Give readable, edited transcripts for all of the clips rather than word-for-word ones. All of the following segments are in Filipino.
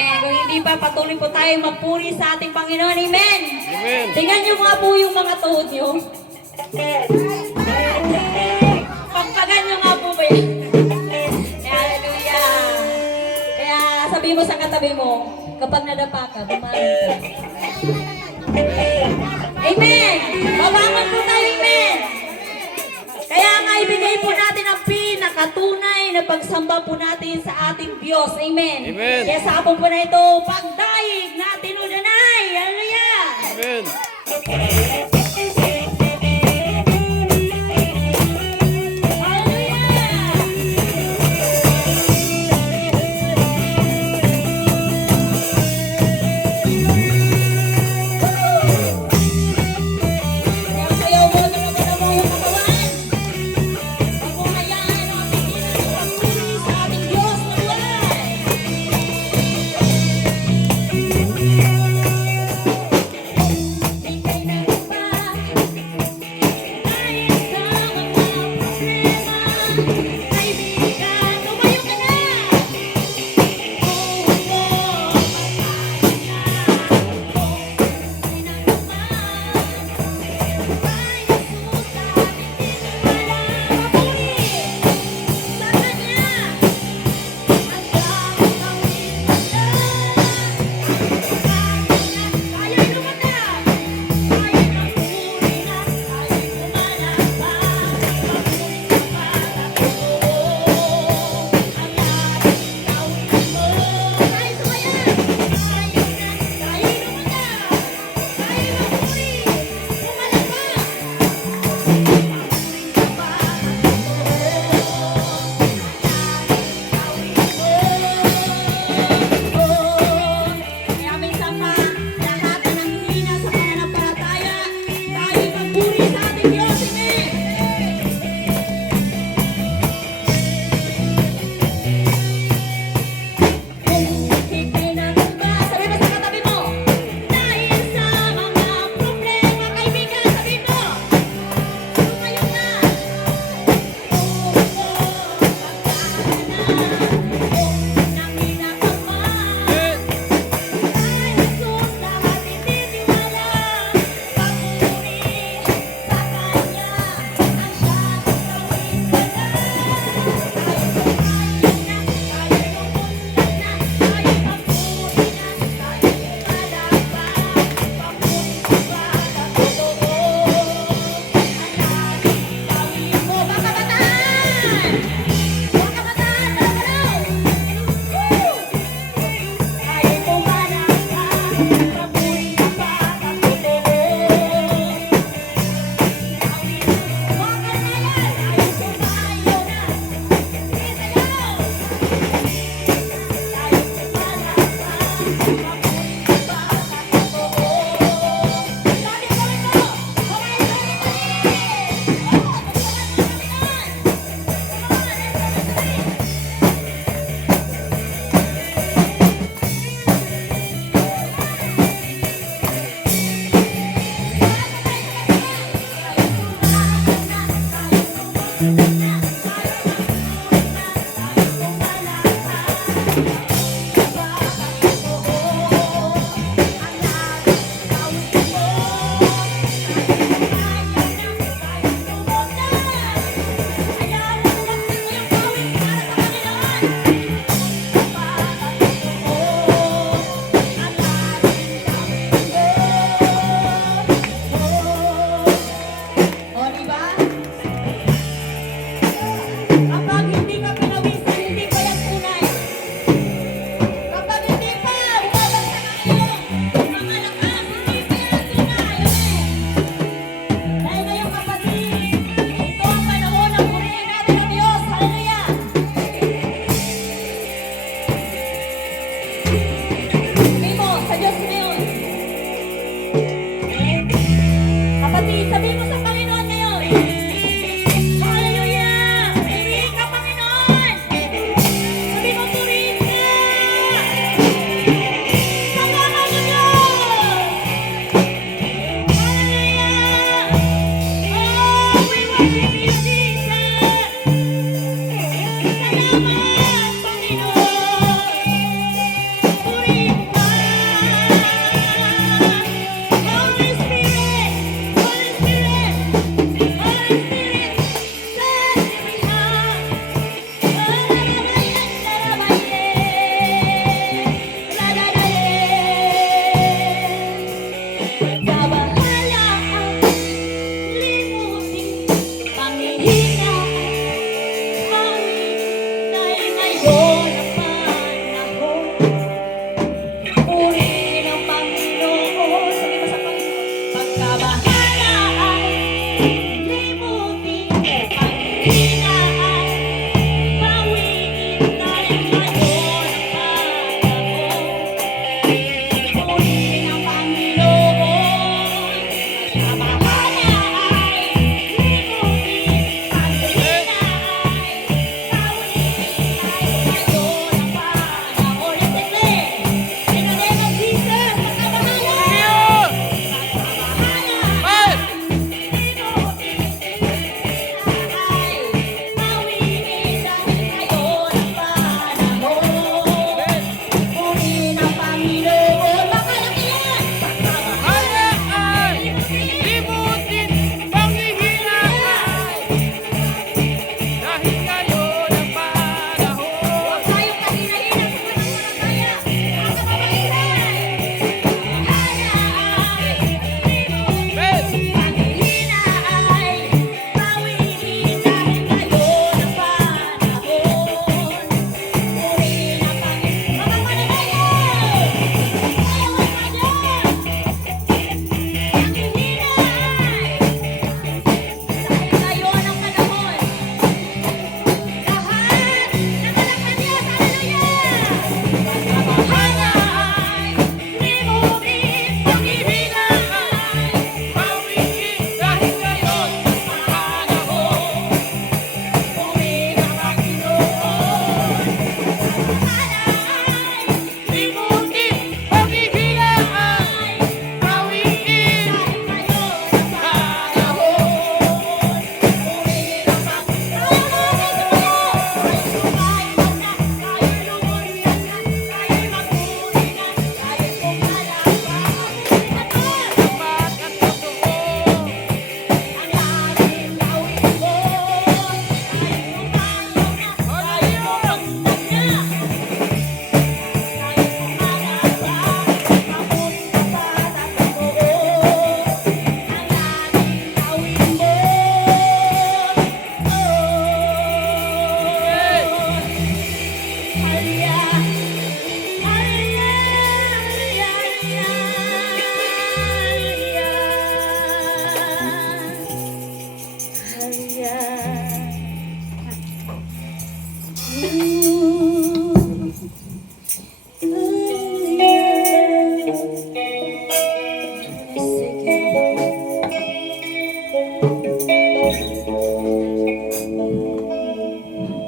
Amen. Kung hindi pa, patuloy po tayo magpuri sa ating Panginoon. Amen. Amen. Tingnan nyo nga po yung mga tuhod nyo. Pagpagan nyo nga po ba yan? Hallelujah. Kaya sabi mo sa katabi mo, kapag nadapa ka, bumaling ka. Amen. Babangon po tayo, amen. Kaya nga ibigay po natin ang pinakatunay na pagsamba po natin sa ating Diyos. Amen. Amen. Kaya sa hapon po na ito, pagdaig natin o danay. Hallelujah. Amen. Bigay ng iba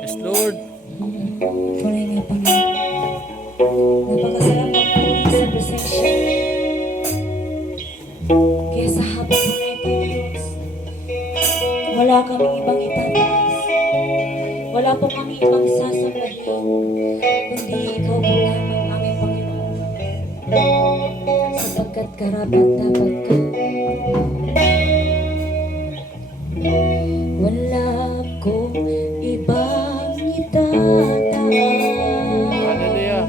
Yes, Lord. Tunay nga, Panginoon. Napakasarap ang puri sa presensya. Kaya sa habang buhay ko, Diyos, wala kaming ibang itataas. Wala po kami ibang sasambahin, kundi Ikaw po lamang aming Panginoon. Sapagkat karapat dapat ka. Wala akong ibang itataas. Hallelujah.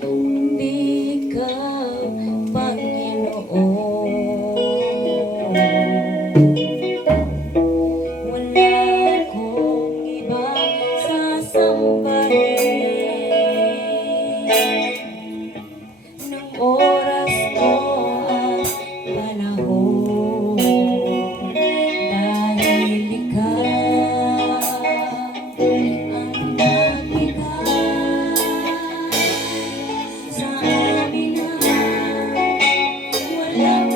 Kundi Ikaw, Panginoon. Wala akong ibang sasambahin ng oras ko at panahon. Dahil Ikaw ang nagbigay sa amin na walang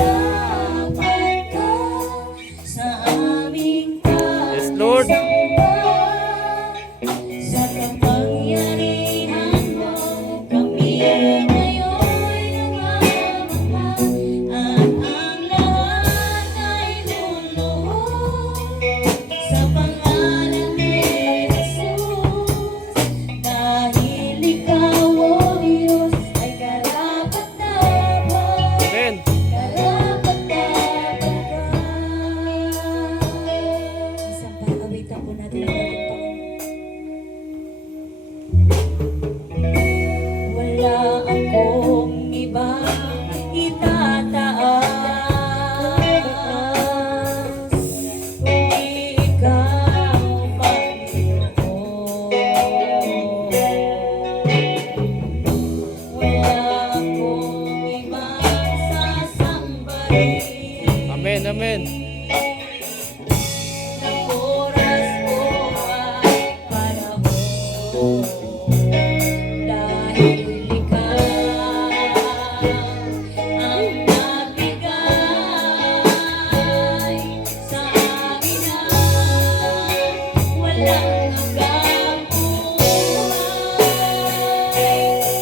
karapat-dapat ka sa aming Yes, Lord. sa kapangyarihan mo, kami ngayon'y namamangha, at ang lahat ay luluhod sa pangalan ni Jesus. Dahil Ikaw, O Diyos, ay karapat-dapat. Amen. Karapat-dapat ka. Isang pag-awitan po natin ang ating Panginoon. Wala akong ibang itataas, kundi Ikaw, Panginoon. Wala akong ibang sasambahin Amen, amen. ng oras ko at panahon. Dahil Ikaw ang nagbigay sa amin na walang hanggang buhay.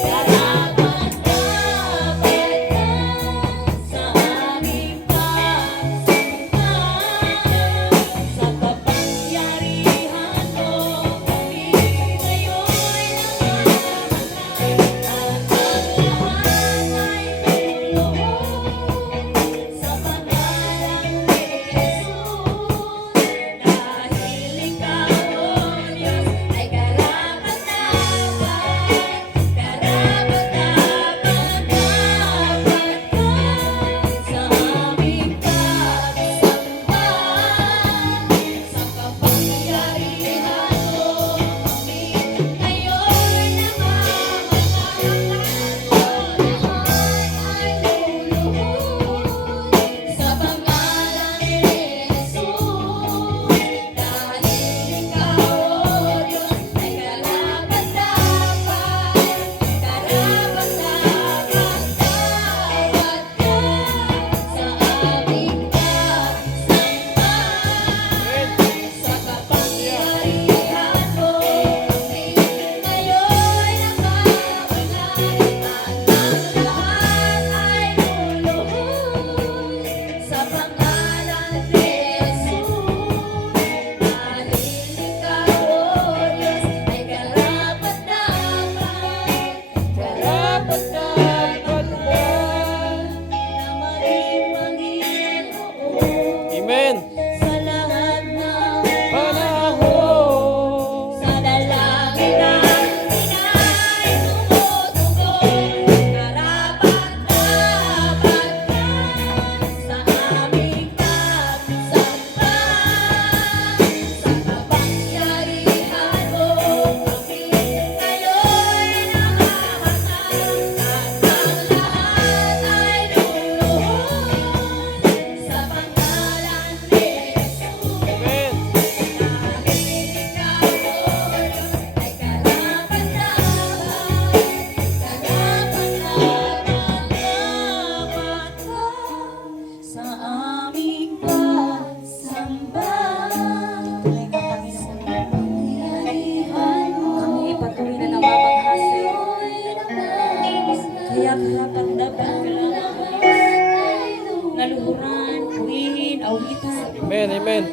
Karapat-dapat ka sa aming pagsamba. Sa kapangyarihan mo, kami ngayon'y namamangha, at ang lahat ay luluhod sa pangalan ni Jesus. Dahil Ikaw, O Diyos, ay karapat-dapat ka sa aming pagsamba. Sa kapangyarihan mo, kami ngayon'y namamangha, at lahat ay luluhod sa pangalan ni Jesus. Dahil Ikaw, O Diyos, ay karapat-dapat ka sa aming pagsamba. Sa kapangyarihan mo, kami ngayon'y namamangha, at ang lahat ay luluhod sa pangalan ni Jesus. Dahil Ikaw, O Diyos, ay karapat-dapat ka na maging Panginoon Amen. sa lahat ng Panahon. sa dalangin namin ay tumutugon. Karapat-dapat ka sa aming pagsamba. Amen, amen.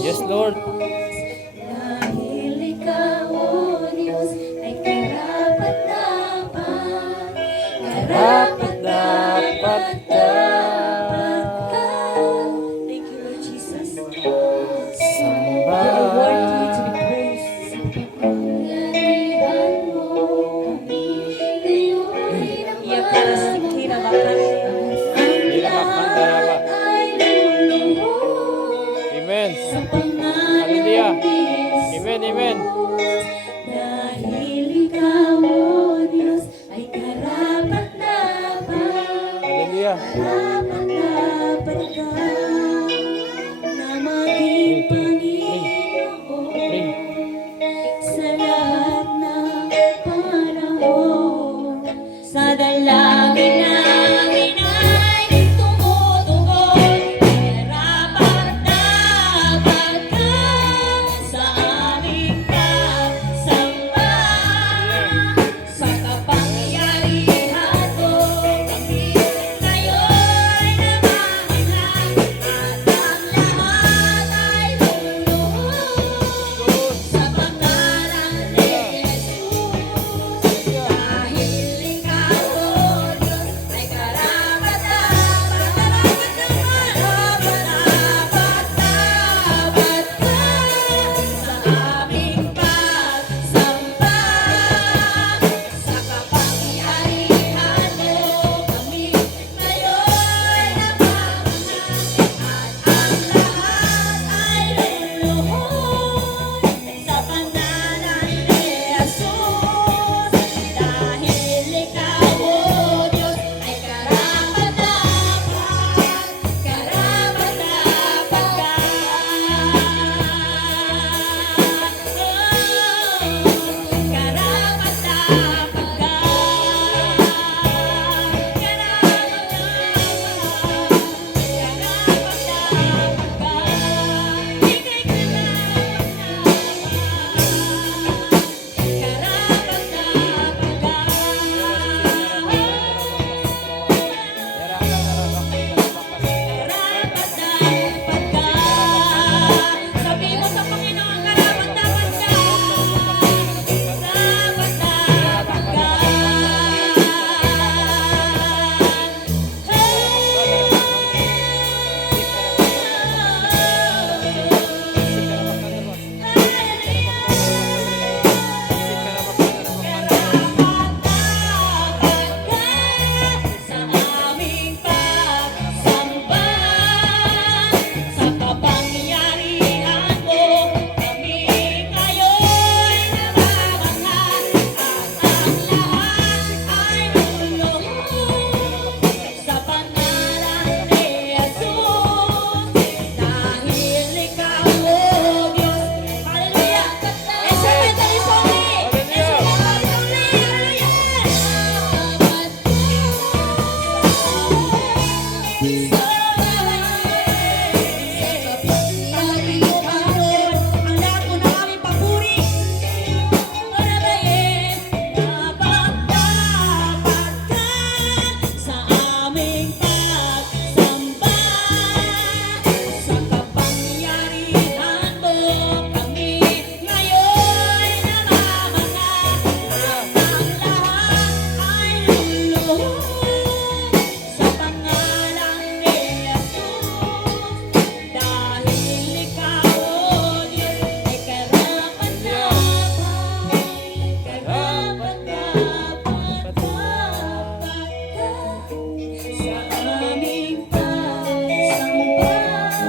Yes, Lord. Dahil ikaw, O Diyos, ay karapat-dapat. Karapat-dapat ka. Thank you, Lord Jesus. Samba. You are worthy to be praised. Iya para sikira bakante. Ilamakandalaba. Amen. Hallelujah. Amen, amen. Dahil ikaw, O Diyos, ay karapat-dapat. Hallelujah. Karapat-dapat ka na maging Panginoon sa lahat ng panahon. Sa dalangin namin ay tumutugon, karapat-dapat ka sa aming pagsamba. Sa kapangyarihan mo kami ngayon namamahala, at ang lahat ay luluhod sa pangalan ni Jesus. Dahil ikaw, O Diyos, ay karapat-dapat ka sa aming pagsamba. Sa kapangyarihan mo kami ngayon namamahala, at ang lahat ay luluhod sa pangalan ni Jesus. Dahil ikaw, O Diyos, ay karapat-dapat ka. Sabi mo sa Panginoon, karapat-dapat ka. Karapat-dapat ka. Sa aming pagsamba, sa kapangyarihan mo kami ngayon namamahala, at ang lahat ay luluhod sa pangalan ni Jesus. Dahil ikaw, O Diyos, hallelujah. Instrumental is only. Instrumental is only. Ang lahat mo ng aming papuri. Karapat-dapat ka sa aming pagsamba. Sa kapangyarihan mo kami ngayon namamahala, ang lahat ay luluhod sa pangalan ni Jesus. Dahil ikaw, O Diyos, ay karapat-dapat ka sa aming pagsamba.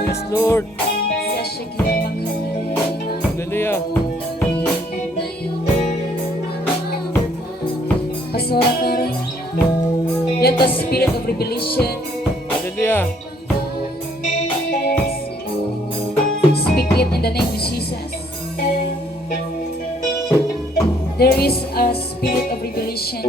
Yes, Lord. Sa shikira makakalimutan. Hallelujah. Pastora Karen, let the spirit of revelation Hallelujah. speak it in the name of Jesus. There is a spirit of revelation